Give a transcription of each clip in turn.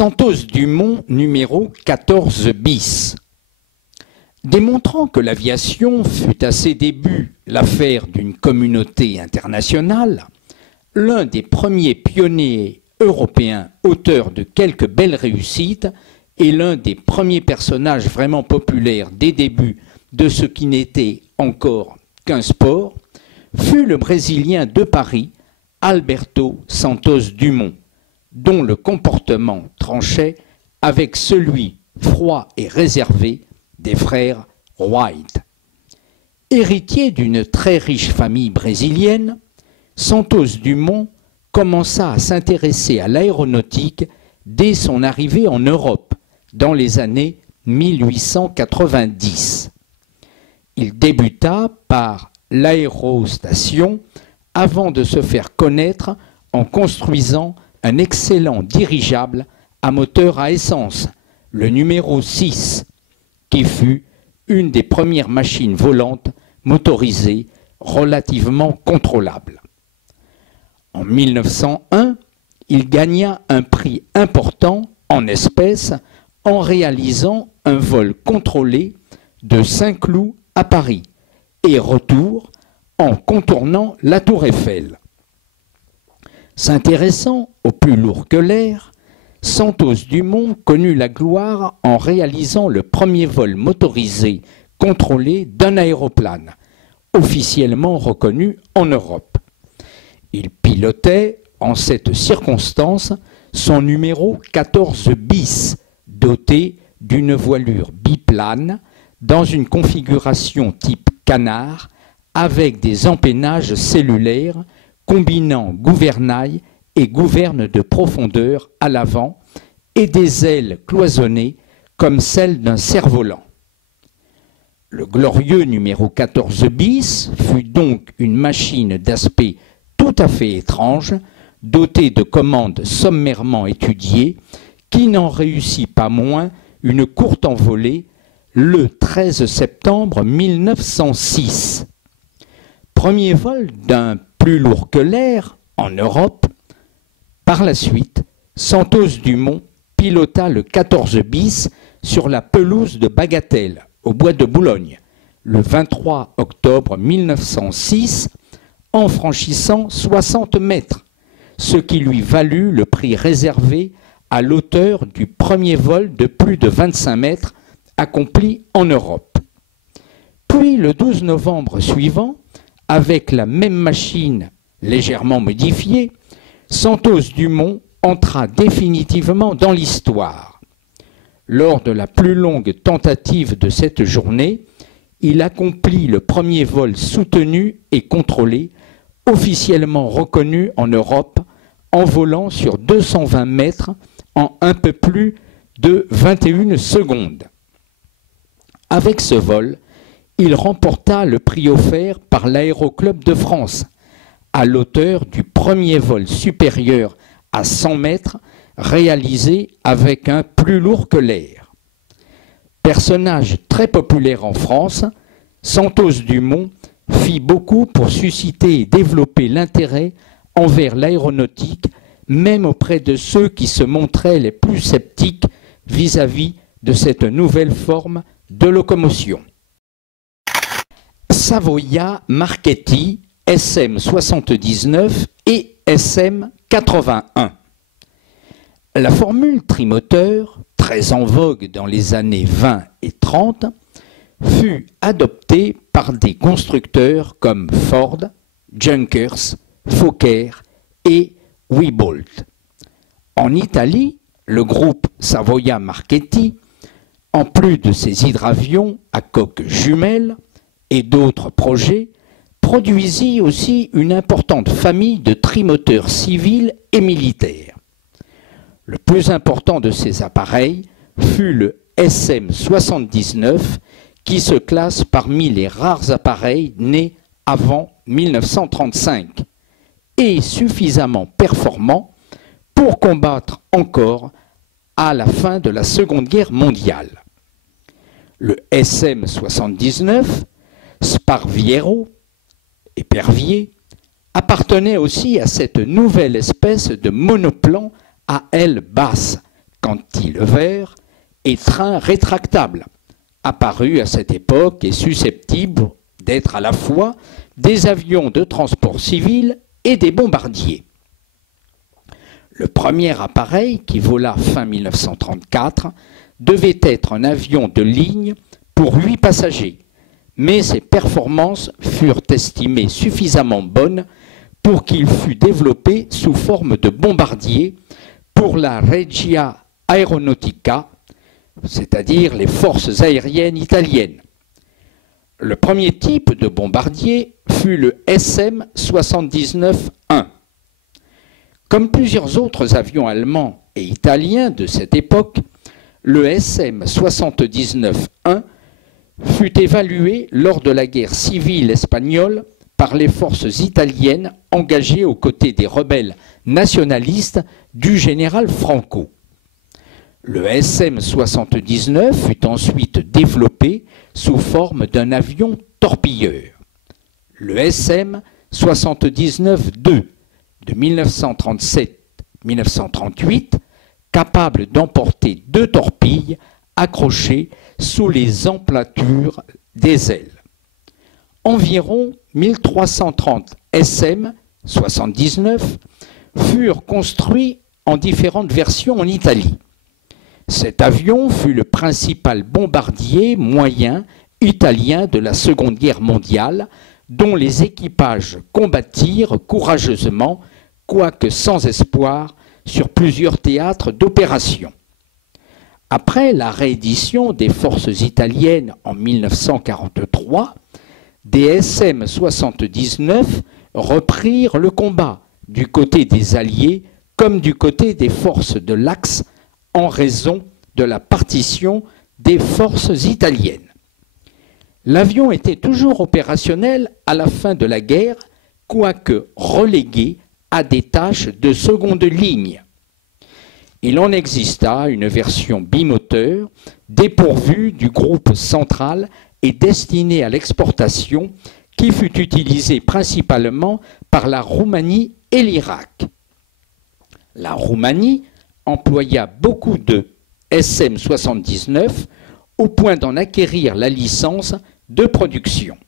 Santos Dumont numéro 14 bis. Démontrant que l'aviation fut à ses débuts l'affaire d'une communauté internationale, l'un des premiers pionniers européens auteurs de quelques belles réussites et l'un des premiers personnages vraiment populaires des débuts de ce qui n'était encore qu'un sport, fut le Brésilien de Paris, Alberto Santos Dumont, dont le comportement tranchait avec celui froid et réservé des frères Wright. Héritier d'une très riche famille brésilienne, Santos Dumont commença à s'intéresser à l'aéronautique dès son arrivée en Europe, dans les années 1890. Il débuta par l'aérostation avant de se faire connaître en construisant un excellent dirigeable à moteur à essence, le numéro 6, qui fut une des premières machines volantes motorisées relativement contrôlables. En 1901, il gagna un prix important en espèces en réalisant un vol contrôlé de Saint-Cloud à Paris et retour en contournant la Tour Eiffel. S'intéressant au plus lourd que l'air, Santos Dumont connut la gloire en réalisant le premier vol motorisé contrôlé d'un aéroplane, officiellement reconnu en Europe. Il pilotait, en cette circonstance, son numéro 14 bis, doté d'une voilure biplane, dans une configuration type canard, avec des empennages cellulaires combinant gouvernail et gouverne de profondeur à l'avant et des ailes cloisonnées comme celles d'un cerf-volant. Le glorieux numéro 14 bis fut donc une machine d'aspect tout à fait étrange, dotée de commandes sommairement étudiées, qui n'en réussit pas moins une courte envolée le 13 septembre 1906. Premier vol d'un plus lourd que l'air en Europe. Par la suite, Santos Dumont pilota le 14 bis sur la pelouse de Bagatelle, au bois de Boulogne, le 23 octobre 1906, en franchissant 60 mètres, ce qui lui valut le prix réservé à l'auteur du premier vol de plus de 25 mètres accompli en Europe. Puis, le 12 novembre suivant, avec la même machine légèrement modifiée, Santos Dumont entra définitivement dans l'histoire. Lors de la plus longue tentative de cette journée, il accomplit le premier vol soutenu et contrôlé, officiellement reconnu en Europe, en volant sur 220 mètres en un peu plus de 21 secondes. Avec ce vol, il remporta le prix offert par l'Aéroclub de France, à l'auteur du premier vol supérieur à 100 mètres réalisé avec un plus lourd que l'air. Personnage très populaire en France, Santos Dumont fit beaucoup pour susciter et développer l'intérêt envers l'aéronautique, même auprès de ceux qui se montraient les plus sceptiques vis-à-vis de cette nouvelle forme de locomotion. Savoia Marchetti, SM79 et SM81. La formule trimoteur, très en vogue dans les années 20 et 30, fut adoptée par des constructeurs comme Ford, Junkers, Fokker et Weebolt. En Italie, le groupe Savoia Marchetti, en plus de ses hydravions à coque jumelle et d'autres projets, produisit aussi une importante famille de trimoteurs civils et militaires. Le plus important de ces appareils fut le SM79, qui se classe parmi les rares appareils nés avant 1935 et suffisamment performants pour combattre encore à la fin de la Seconde Guerre mondiale. Le SM79, Sparviero, épervier, appartenait aussi à cette nouvelle espèce de monoplan à aile basse, cantilever et train rétractable, apparus à cette époque et susceptibles d'être à la fois des avions de transport civil et des bombardiers. Le premier appareil, qui vola fin 1934, devait être un avion de ligne pour 8 passagers, mais ses performances furent estimées suffisamment bonnes pour qu'il fût développé sous forme de bombardier pour la Regia Aeronautica, c'est-à-dire les forces aériennes italiennes. Le premier type de bombardier fut le SM-79-1. Comme plusieurs autres avions allemands et italiens de cette époque, le SM-79-1 fut évalué lors de la guerre civile espagnole par les forces italiennes engagées aux côtés des rebelles nationalistes du général Franco. Le SM-79 fut ensuite développé sous forme d'un avion torpilleur. Le SM-79-2 de 1937-1938, capable d'emporter 2 torpilles accrochées sous les emplatures des ailes. Environ 1330 SM-79 furent construits en différentes versions en Italie. Cet avion fut le principal bombardier moyen italien de la Seconde Guerre mondiale, dont les équipages combattirent courageusement, quoique sans espoir, sur plusieurs théâtres d'opérations. Après la réédition des forces italiennes en 1943, des SM-79 reprirent le combat du côté des Alliés comme du côté des forces de l'Axe en raison de la partition des forces italiennes. L'avion était toujours opérationnel à la fin de la guerre, quoique relégué à des tâches de seconde ligne. Il en exista une version bimoteur dépourvue du groupe central et destinée à l'exportation qui fut utilisée principalement par la Roumanie et l'Irak. La Roumanie employa beaucoup de SM-79 au point d'en acquérir la licence de production.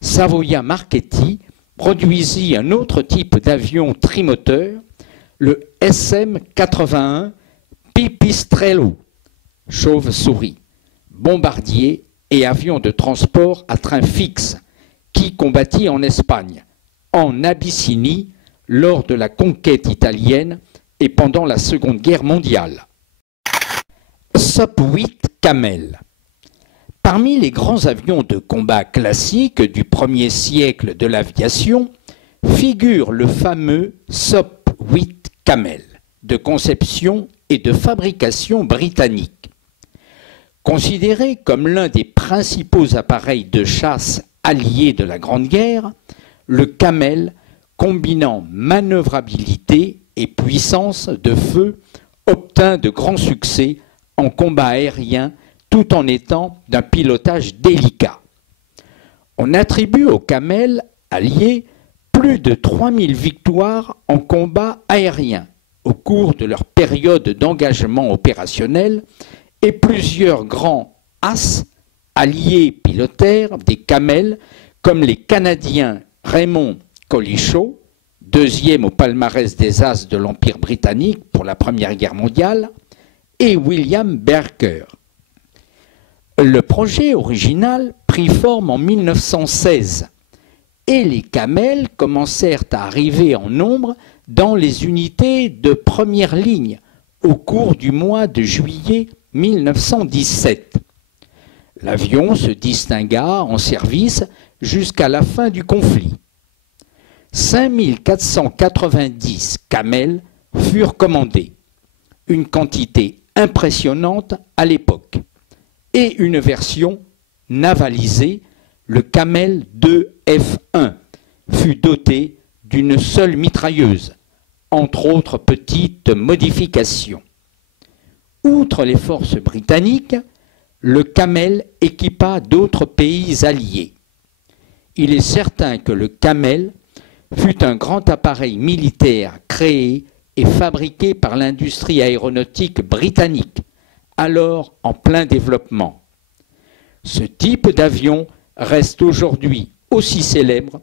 Savoia Marchetti produisit un autre type d'avion trimoteur, le SM-81 Pipistrello, chauve-souris, bombardier et avion de transport à train fixe, qui combattit en Espagne, en Abyssinie, lors de la conquête italienne et pendant la Seconde Guerre mondiale. Sopwith Camel. Parmi les grands avions de combat classiques du premier siècle de l'aviation, figure le fameux Sopwith Camel, de conception et de fabrication britannique. Considéré comme l'un des principaux appareils de chasse alliés de la Grande Guerre, le Camel, combinant manœuvrabilité et puissance de feu, obtint de grands succès en combat aérien tout en étant d'un pilotage délicat. On attribue au Camel allié plus de 3000 victoires en combat aérien au cours de leur période d'engagement opérationnel et plusieurs grands as alliés pilotaires des Camels comme les Canadiens Raymond Colichot, deuxième au palmarès des as de l'Empire britannique pour la Première Guerre mondiale, et William Barker. Le projet original prit forme en 1916 et les Camels commencèrent à arriver en nombre dans les unités de première ligne au cours du mois de juillet 1917. L'avion se distingua en service jusqu'à la fin du conflit. 5490 Camels furent commandés, une quantité impressionnante à l'époque, et une version navalisée, le Camel 2F1, fut doté d'une seule mitrailleuse, entre autres petites modifications. Outre les forces britanniques, le Camel équipa d'autres pays alliés. Il est certain que le Camel fut un grand appareil militaire créé et fabriqué par l'industrie aéronautique britannique, alors en plein développement. Ce type d'avion reste aujourd'hui aussi célèbre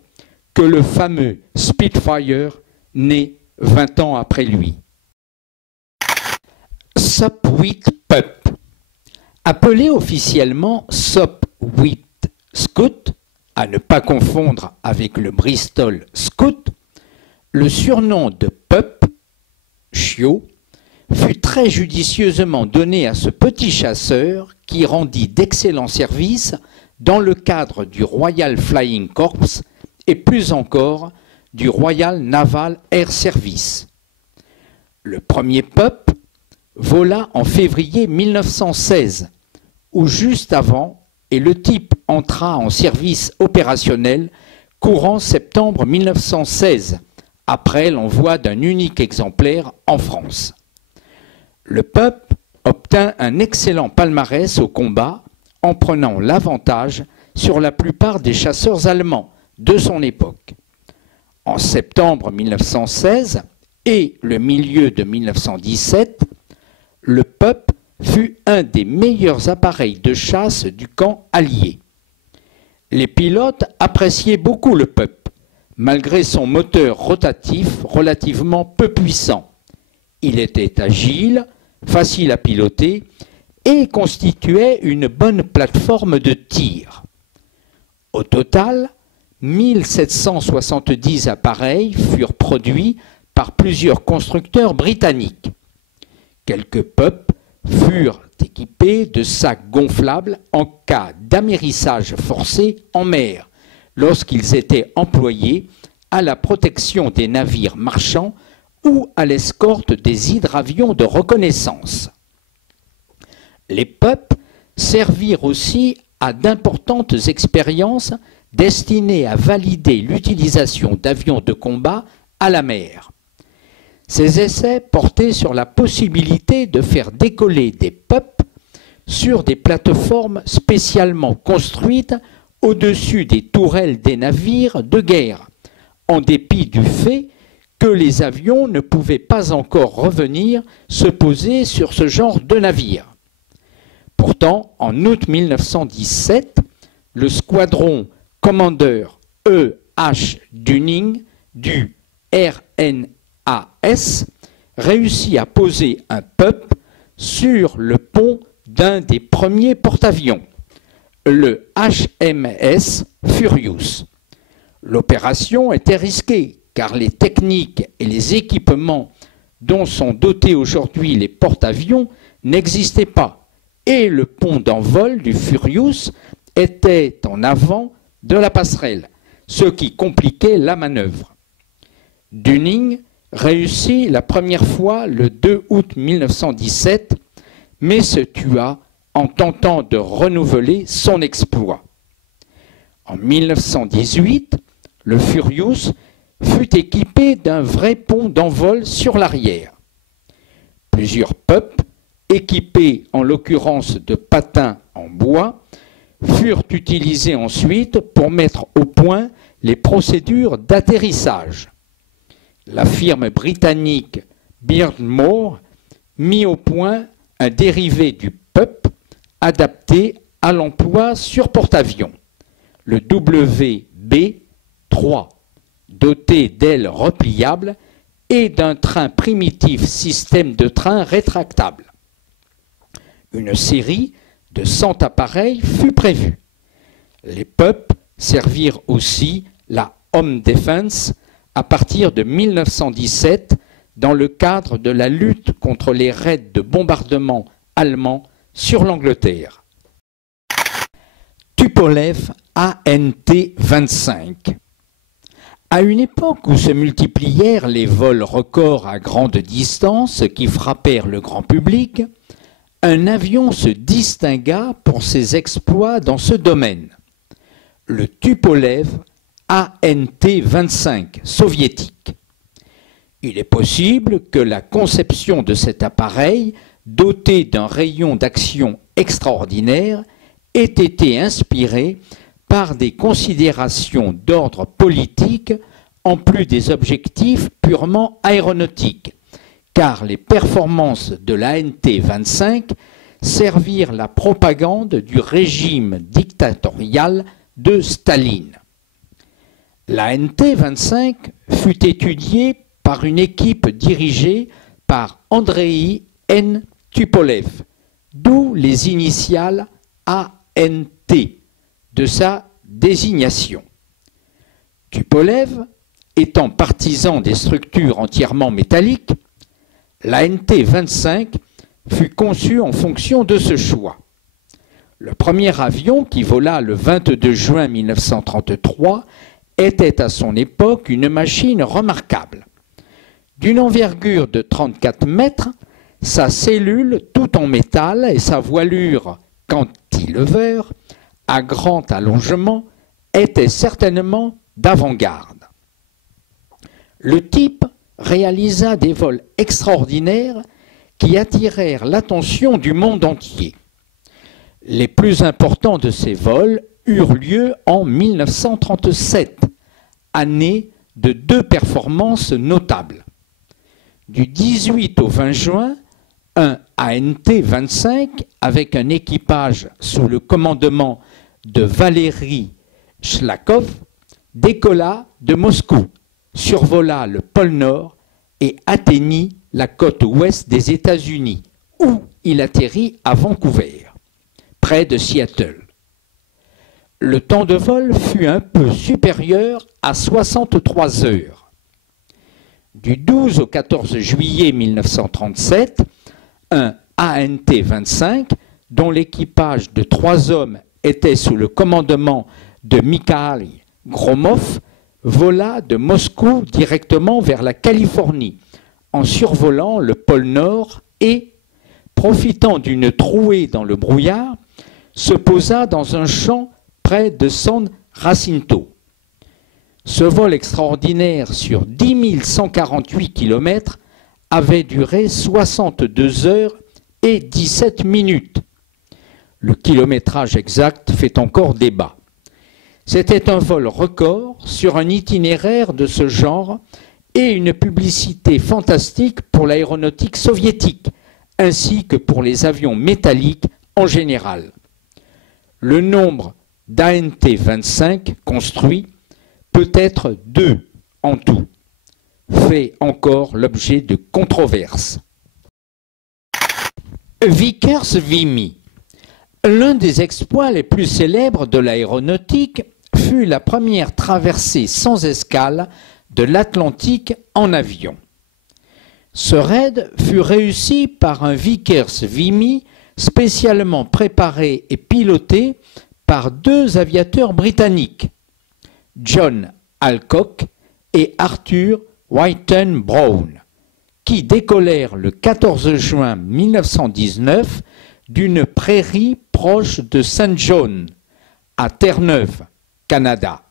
que le fameux Spitfire, né 20 ans après lui. Sopwith Pup. Appelé officiellement Sopwith Scout, à ne pas confondre avec le Bristol Scout, le surnom de Pup, chiot, fut très judicieusement donné à ce petit chasseur qui rendit d'excellents services dans le cadre du Royal Flying Corps et plus encore du Royal Naval Air Service. Le premier Pup vola en février 1916, ou juste avant, et le type entra en service opérationnel courant septembre 1916, après l'envoi d'un unique exemplaire en France. Le Pup obtint un excellent palmarès au combat en prenant l'avantage sur la plupart des chasseurs allemands de son époque. En septembre 1916 et le milieu de 1917, le Pup fut un des meilleurs appareils de chasse du camp allié. Les pilotes appréciaient beaucoup le Pup, malgré son moteur rotatif relativement peu puissant. Il était agile, facile à piloter et constituait une bonne plateforme de tir. Au total, 1770 appareils furent produits par plusieurs constructeurs britanniques. Quelques Pup furent équipés de sacs gonflables en cas d'amérissage forcé en mer, lorsqu'ils étaient employés à la protection des navires marchands ou à l'escorte des hydravions de reconnaissance. Les Pup servirent aussi à d'importantes expériences destinées à valider l'utilisation d'avions de combat à la mer. Ces essais portaient sur la possibilité de faire décoller des Pup sur des plateformes spécialement construites au-dessus des tourelles des navires de guerre, en dépit du fait que les avions ne pouvaient pas encore revenir se poser sur ce genre de navire. Pourtant, en août 1917, le squadron Commander E.H. Dunning du RNAS réussit à poser un Pup sur le pont d'un des premiers porte-avions, le HMS Furious. L'opération était risquée car les techniques et les équipements dont sont dotés aujourd'hui les porte-avions n'existaient pas et le pont d'envol du Furious était en avant de la passerelle, ce qui compliquait la manœuvre. Dunning réussit la première fois le 2 août 1917, mais se tua en tentant de renouveler son exploit. En 1918, le Furious fut équipé d'un vrai pont d'envol sur l'arrière. Plusieurs Pup, équipés en l'occurrence de patins en bois, furent utilisés ensuite pour mettre au point les procédures d'atterrissage. La firme britannique Beardmore mit au point un dérivé du Pup adapté à l'emploi sur porte-avions, le WB-3, doté d'ailes repliables et d'un train primitif système de train rétractable. Une série de 100 appareils fut prévue. Les Pup servirent aussi la Home Defense à partir de 1917 dans le cadre de la lutte contre les raids de bombardement allemands sur l'Angleterre. Tupolev ANT-25. À une époque où se multiplièrent les vols records à grande distance qui frappèrent le grand public, un avion se distingua pour ses exploits dans ce domaine, le Tupolev ANT-25 soviétique. Il est possible que la conception de cet appareil, doté d'un rayon d'action extraordinaire, ait été inspirée par des considérations d'ordre politique en plus des objectifs purement aéronautiques, car les performances de l'ANT-25 servirent la propagande du régime dictatorial de Staline. L'ANT-25 fut étudiée par une équipe dirigée par Andrei N. Tupolev, d'où les initiales ANT de sa désignation. Tupolev étant partisan des structures entièrement métalliques, l'ANT-25 fut conçue en fonction de ce choix. Le premier avion, qui vola le 22 juin 1933, était à son époque une machine remarquable. D'une envergure de 34 mètres, sa cellule tout en métal et sa voilure cantilever, à grand allongement, étaient certainement d'avant-garde. Le type réalisa des vols extraordinaires qui attirèrent l'attention du monde entier. Les plus importants de ces vols eurent lieu en 1937, année de 2 performances notables. Du 18 au 20 juin, un ANT-25 avec un équipage sous le commandement de Valéry Shlakov décolla de Moscou, survola le pôle Nord et atteignit la côte ouest des États-Unis, où il atterrit à Vancouver, près de Seattle. Le temps de vol fut un peu supérieur à 63 heures. Du 12 au 14 juillet 1937, un ANT-25, dont l'équipage de 3 hommes était sous le commandement de Mikhail Gromov, vola de Moscou directement vers la Californie, en survolant le pôle Nord et, profitant d'une trouée dans le brouillard, se posa dans un champ près de San Jacinto. Ce vol extraordinaire sur 10 148 km avait duré 62 heures et 17 minutes. Le kilométrage exact fait encore débat. C'était un vol record sur un itinéraire de ce genre et une publicité fantastique pour l'aéronautique soviétique, ainsi que pour les avions métalliques en général. Le nombre d'ANT-25 construits peut être 2 en tout, fait encore l'objet de controverses. Vickers-Vimy. L'un des exploits les plus célèbres de l'aéronautique fut la première traversée sans escale de l'Atlantique en avion. Ce raid fut réussi par un Vickers-Vimy spécialement préparé et piloté par 2 aviateurs britanniques, John Alcock et Arthur Whitten-Brown, qui décollèrent le 14 juin 1919 d'une prairie proche de Saint John, à Terre-Neuve, Canada.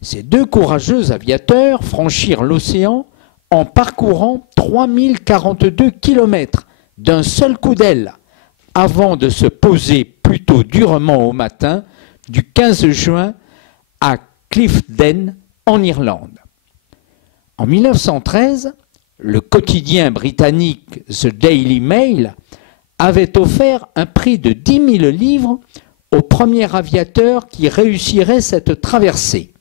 Ces 2 courageux aviateurs franchirent l'océan en parcourant 3042 km d'un seul coup d'aile, avant de se poser plutôt durement au matin du 15 juin à Clifden, en Irlande. En 1913, le quotidien britannique The Daily Mail avait offert un prix de 10 000 livres au premier aviateur qui réussirait cette traversée.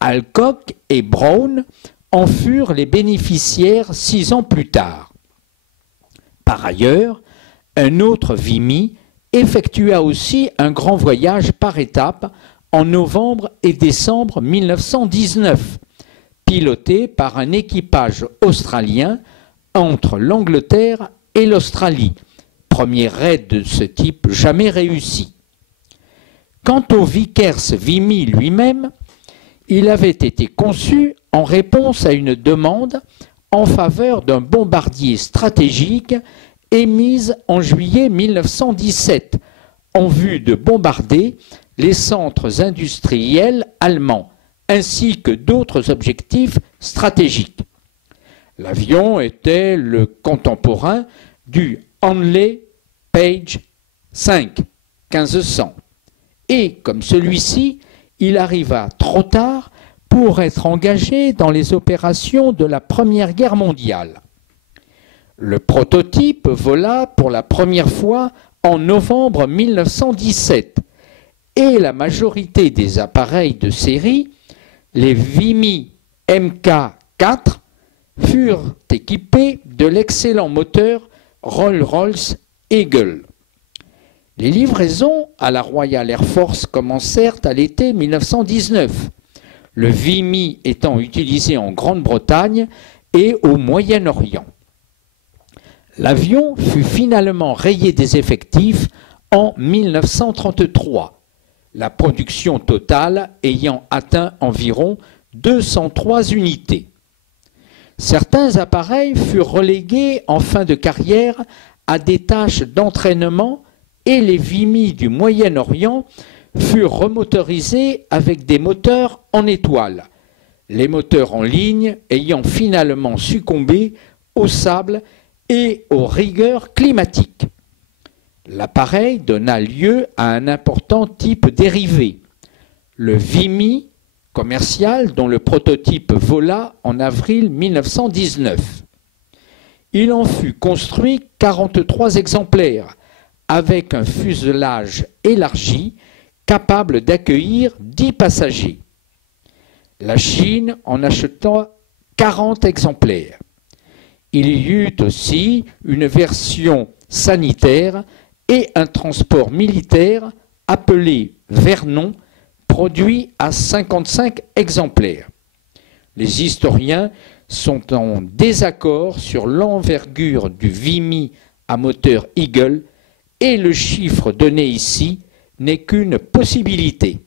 Alcock et Brown en furent les bénéficiaires 6 ans plus tard. Par ailleurs, un autre Vimy effectua aussi un grand voyage par étapes en novembre et décembre 1919, piloté par un équipage australien entre l'Angleterre et l'Australie, premier raid de ce type jamais réussi. Quant au Vickers-Vimy lui-même, il avait été conçu en réponse à une demande en faveur d'un bombardier stratégique émise en juillet 1917 en vue de bombarder les centres industriels allemands ainsi que d'autres objectifs stratégiques. L'avion était le contemporain du Handley Page 5 1500 et, comme celui-ci, il arriva trop tard pour être engagé dans les opérations de la Première Guerre mondiale. Le prototype vola pour la première fois en novembre 1917 et la majorité des appareils de série, les Vimy Mk4, furent équipés de l'excellent moteur Rolls-Royce Eagle. Les livraisons à la Royal Air Force commencèrent à l'été 1919, le Vimy étant utilisé en Grande-Bretagne et au Moyen-Orient. L'avion fut finalement rayé des effectifs en 1933, la production totale ayant atteint environ 203 unités. Certains appareils furent relégués en fin de carrière à des tâches d'entraînement et les Vimy du Moyen-Orient furent remotorisés avec des moteurs en étoile, les moteurs en ligne ayant finalement succombé au sable et aux rigueurs climatiques. L'appareil donna lieu à un important type dérivé, le Vimy commercial dont le prototype vola en avril 1919. Il en fut construit 43 exemplaires avec un fuselage élargi capable d'accueillir 10 passagers. La Chine en acheta 40 exemplaires. Il y eut aussi une version sanitaire et un transport militaire appelé Vernon, produit à 55 exemplaires. Les historiens sont en désaccord sur l'envergure du Vimy à moteur Eagle et le chiffre donné ici n'est qu'une possibilité.